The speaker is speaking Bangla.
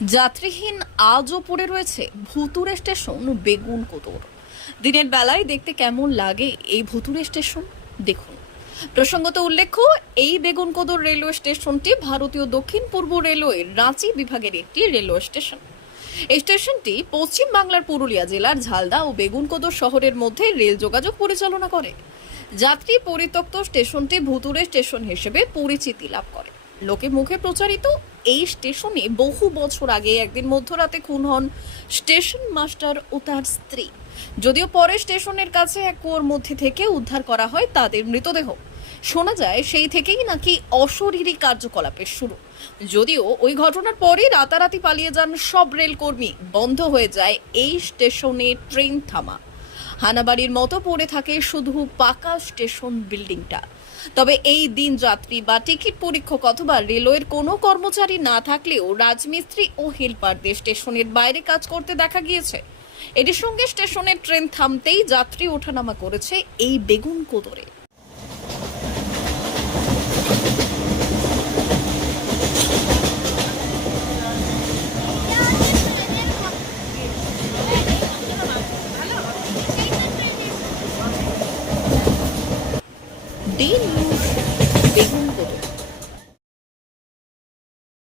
যাত্রীহীন আজও পড়ে রয়েছে ভুতুড়ে স্টেশন বেগুনকোদর। দিনের বেলায় দেখতে কেমন লাগে এই ভুতুড়ে স্টেশন দেখুন। প্রসঙ্গত উল্লেখ্য, এই বেগুনকোদর রেলওয়ে স্টেশনটি ভারতীয় দক্ষিণ পূর্ব রেলওয়ের রাঁচি বিভাগের একটি রেলওয়ে স্টেশন। এই স্টেশনটি পশ্চিম বাংলার পুরুলিয়া জেলার ঝালদা ও বেগুনকোদর শহরের মধ্যে রেল যোগাযোগ পরিচালনা করে। যাত্রী পরিত্যক্ত স্টেশনটি ভুতুড়ে স্টেশন হিসেবে পরিচিতি লাভ করে। লোকে মুখে প্রচারিত এই স্টেশনে বহু বছর আগে একদিন মধ্যরাতে খুন হন স্টেশন মাস্টার ও তার স্ত্রী। যদিও পরে স্টেশনের কাছে এক কুয়োর মধ্যে থেকে উদ্ধার করা হয় তাদের মৃতদেহ। শোনা যায় সেই থেকেই নাকি অশরীরী কার্যকলাপের শুরু। যদিও ওই ঘটনার পরই রাতারাতি পালিয়ে যান সব রেলকর্মী, বন্ধ হয়ে যায় এই স্টেশনে ট্রেন থামা। হানাবাড়ির মতো পড়ে থাকে শুধু পাকা স্টেশন বিল্ডিংটা। তবে এই দিন যাত্রী বা টিকিট পরীক্ষক অথবা রেলওয়ের কোনো কর্মচারী না থাকলেও রাজমিস্ত্রি ও হেলপারদের স্টেশনের বাইরে কাজ করতে দেখা গিয়েছে। এটির সঙ্গে স্টেশনের ট্রেন থামতেই যাত্রী ওঠানামা করেছে এই বেগুনকোদরে। D news